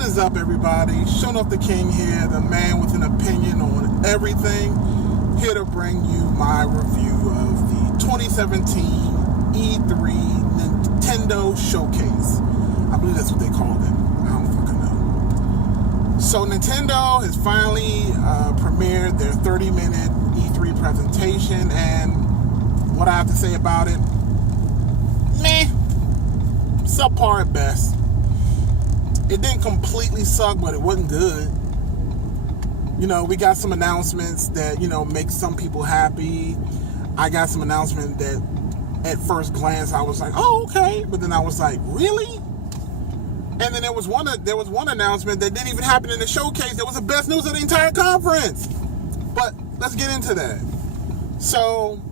What is up, everybody? Showing off the king here, the man with an opinion on everything. Here to bring you my review of the 2017 E3 Nintendo Showcase. I believe that's what they called it. I don't fucking know. So Nintendo has finally premiered their 30-minute E3 presentation, and what I have to say about it, meh, subpar at best. It didn't completely suck, but it wasn't good. You know, we got some announcements that, make some people happy. I got some announcement that at first glance I was like, oh, okay. But then I was like, really? And then there was one announcement that didn't even happen in the showcase. That was the best news of the entire conference. But let's get into that. So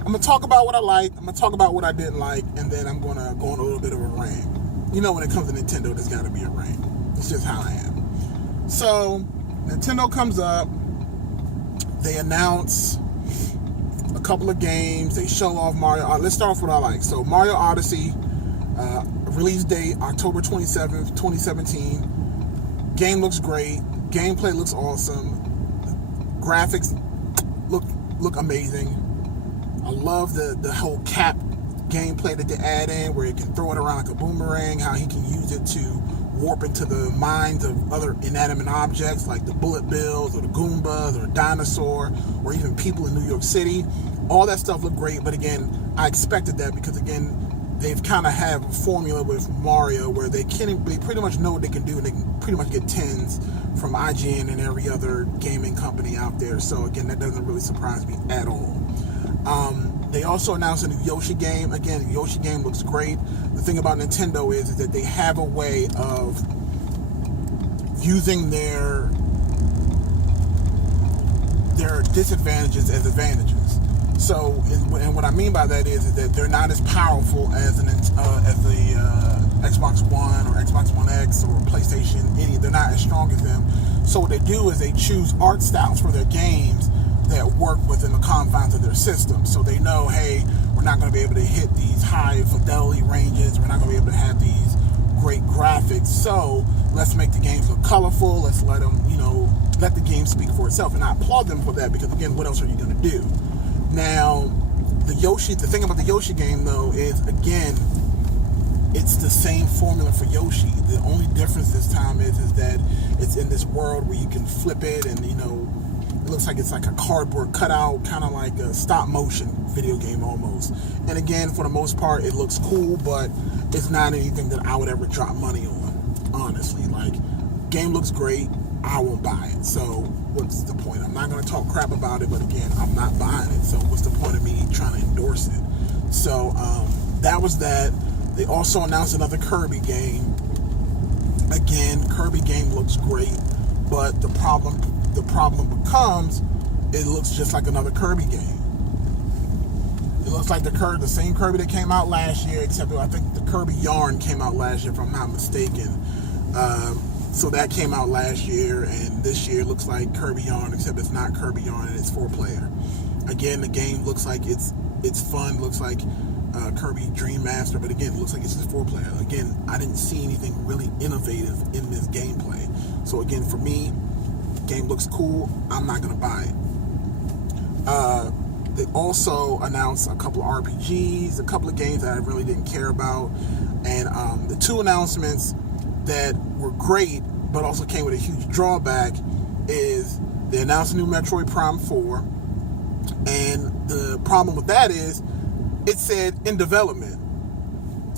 I'm going to talk about what I liked. I'm going to talk about what I didn't like. And then I'm going to go on a little bit of a rant. You know, when it comes to Nintendo, there's got to be a rant. It's just how I am. So, Nintendo comes up. They announce a couple of games. They show off Mario. Let's start off with what I like. So, Mario Odyssey, release date October 27th, 2017. Game looks great. Gameplay looks awesome. Graphics look amazing. I love the whole cap gameplay that they add in, where he can throw it around like a boomerang, how he can use it to warp into the minds of other inanimate objects like the bullet bills or the Goombas or a dinosaur or even people in New York City. All that stuff looked great, but again, I expected that because again, they've kind of have a formula with Mario where they pretty much know what they can do, and they can pretty much get 10s from IGN and every other gaming company out there. So again, that doesn't really surprise me at all. They also announced a new Yoshi game. Again, the Yoshi game looks great. The thing about Nintendo is that they have a way of using their disadvantages as advantages. So, and what I mean by that is that they're not as powerful as the Xbox One or Xbox One X or PlayStation. They're not as strong as them. So what they do is they choose art styles for their games that work within the confines of their system. So they know, hey, we're not going to be able to hit these high fidelity ranges. We're not going to be able to have these great graphics. So let's make the games look colorful. Let's let them, let the game speak for itself. And I applaud them for that because, again, what else are you going to do? Now, the thing about the Yoshi game, though, is, again, it's the same formula for Yoshi. The only difference this time is that it's in this world where you can flip it and, it looks like it's like a cardboard cutout, kind of like a stop motion video game almost. And again, for the most part, it looks cool, but it's not anything that I would ever drop money on, honestly. Like, game looks great, I won't buy it. So what's the point? I'm not going to talk crap about it, but again, I'm not buying it. So what's the point of me trying to endorse it? So that was that. They also announced another Kirby game. Again, Kirby game looks great, but the problem becomes it looks just like another Kirby game. It looks like the same Kirby that came out last year, except I think the Kirby Yarn came out last year, if I'm not mistaken. So that came out last year, and this year looks like Kirby Yarn, except it's not Kirby Yarn and it's 4-player. Again, the game looks like it's fun, looks like Kirby Dream Master, but again, it looks like it's just 4-player. Again, I didn't see anything really innovative in this gameplay. So again, for me, game looks cool, I'm not going to buy it. They also announced a couple of RPGs, a couple of games that I really didn't care about, and the two announcements that were great but also came with a huge drawback is they announced a new Metroid Prime 4, and the problem with that is it said in development.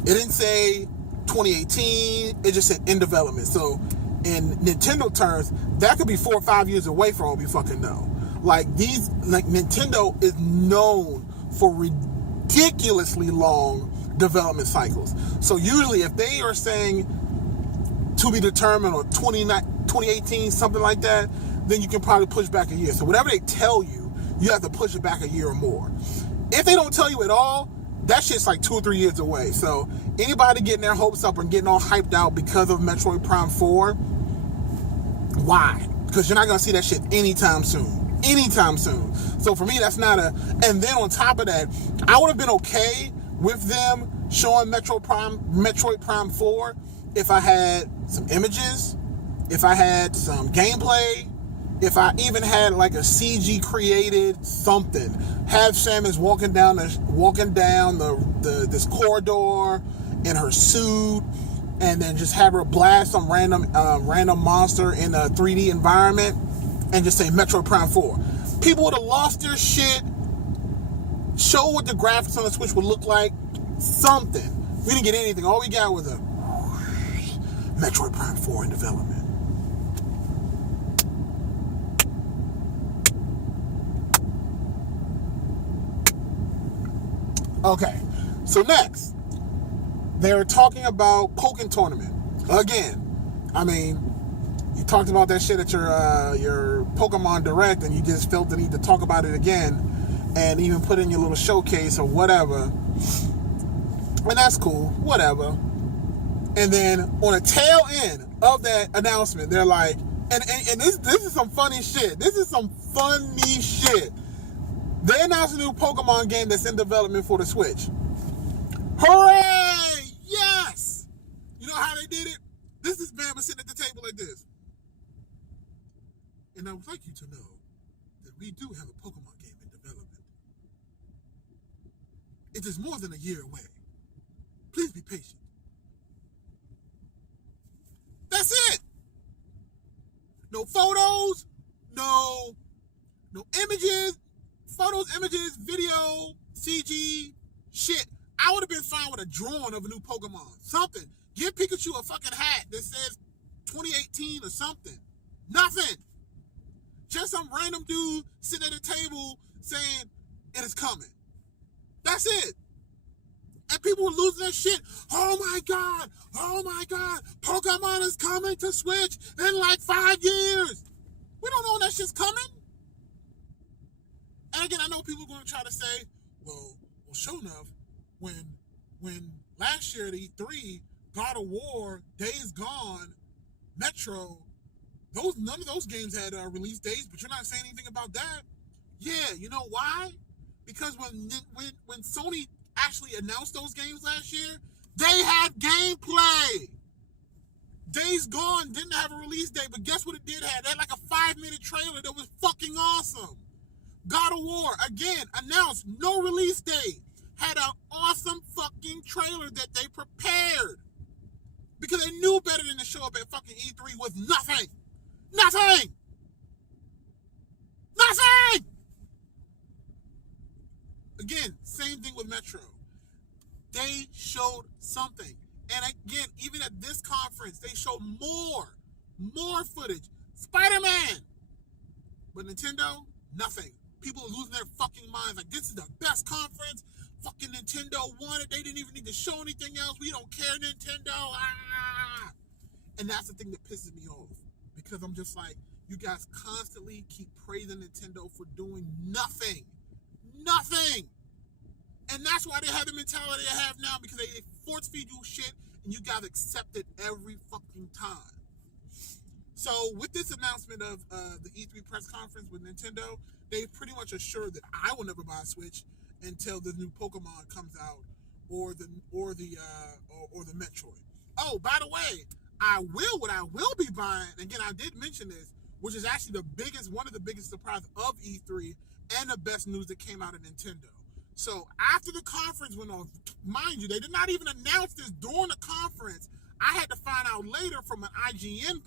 It didn't say 2018, it just said in development. So in Nintendo terms, that could be 4 or 5 years away for all we fucking know. Nintendo is known for ridiculously long development cycles. So usually if they are saying to be determined or 2018, something like that, then you can probably push back a year. So whatever they tell you, you have to push it back a year or more. If they don't tell you at all, that shit's like 2 or 3 years away. So anybody getting their hopes up and getting all hyped out because of Metroid Prime 4, why? Because you're not going to see that shit anytime soon. So for me, that's not and then on top of that, I would have been okay with them showing Metroid Prime 4 if I had some images, if I had some gameplay, if I even had like a CG created something, have Samus walking down this corridor in her suit, and then just have her blast some random monster in a 3D environment, and just say Metroid Prime 4. People would have lost their shit. Show what the graphics on the Switch would look like. Something. We didn't get anything. All we got was a Metroid Prime 4 in development. Okay, so next, they're talking about Pokken Tournament. Again, I mean, you talked about that shit at your Pokemon Direct, and you just felt the need to talk about it again, and even put in your little showcase or whatever. And that's cool, whatever. And then on the tail end of that announcement, they're like, and this is some funny shit. This is some funny shit. They announced a new Pokemon game that's in development for the Switch. Hooray! Yes! You know how they did it? This is Bama sitting at the table like this. And I would like you to know that we do have a Pokemon game in development. It is more than a year away. Please be patient. That's it. No photos, no images, video, CG, shit. I would have been fine with a drawing of a new Pokemon. Something. Give Pikachu a fucking hat that says 2018 or something. Nothing. Just some random dude sitting at a table saying it is coming. That's it. And people were losing their shit. Oh my God. Pokemon is coming to Switch in like 5 years. We don't know when that shit's coming. And again, I know people are going to try to say, well, sure enough, when last year at E3, God of War, Days Gone, Metro, none of those games had release dates, but you're not saying anything about that. Yeah, you know why? Because when Sony actually announced those games last year, they had gameplay. Days Gone didn't have a release date, but guess what it did have? It had like a 5-minute trailer that was fucking awesome. God of War, again, announced no release date. Had an awesome fucking trailer that they prepared. Because they knew better than to show up at fucking E3 with nothing. Nothing! Again, same thing with Metro. They showed something. And again, even at this conference, they showed more footage. Spider-Man! But Nintendo, nothing. People are losing their fucking minds. Like, this is the best conference. Fucking Nintendo won it. They didn't even need to show anything else. We don't care, Nintendo. Ah! And that's the thing that pisses me off. Because I'm just like, you guys constantly keep praising Nintendo for doing nothing. Nothing! And that's why they have the mentality they have now, because they force feed you shit and you guys accept it every fucking time. So with this announcement of the E3 press conference with Nintendo, they pretty much assured that I will never buy a Switch until the new Pokemon comes out or the Metroid. Oh, by the way, what I will be buying, again, I did mention this, which is actually one of the biggest surprises of E3 and the best news that came out of Nintendo. So after the conference went on, mind you, they did not even announce this during the conference. I had to find out later from an IGN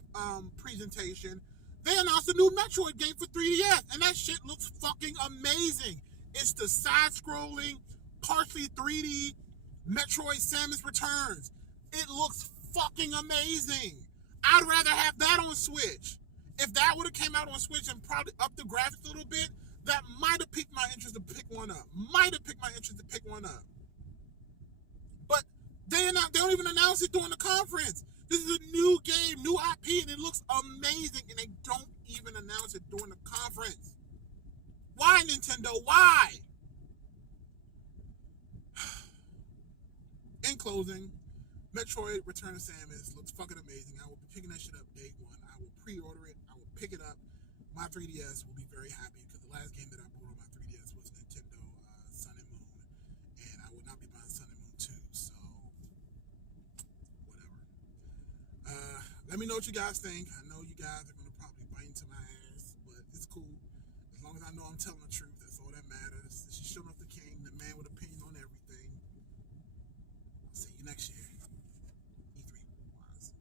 presentation. They announced a new Metroid game for 3DS, and that shit looks fucking amazing. It's the side-scrolling, partially 3D Metroid Samus Returns. It looks fucking amazing. I'd rather have that on Switch. If that would have came out on Switch and probably upped the graphics a little bit, that might have piqued my interest to pick one up. But they don't even announce it during the conference. This is a new game, new IP, and it looks amazing, and they don't even announce it during the conference. Why, Nintendo? Why? In closing, Metroid Return of Samus looks fucking amazing. I will be picking that shit up day one. I will pre-order it. I will pick it up. My 3DS will be very happy because the last game that I bought on my 3DS was Nintendo Sun and Moon, and I will not be buying Sun and Moon 2, so whatever. Let me know what you guys think. I know you guys are going to probably bite into my ass, but it's cool. As long as I know I'm telling the truth, that's all that matters.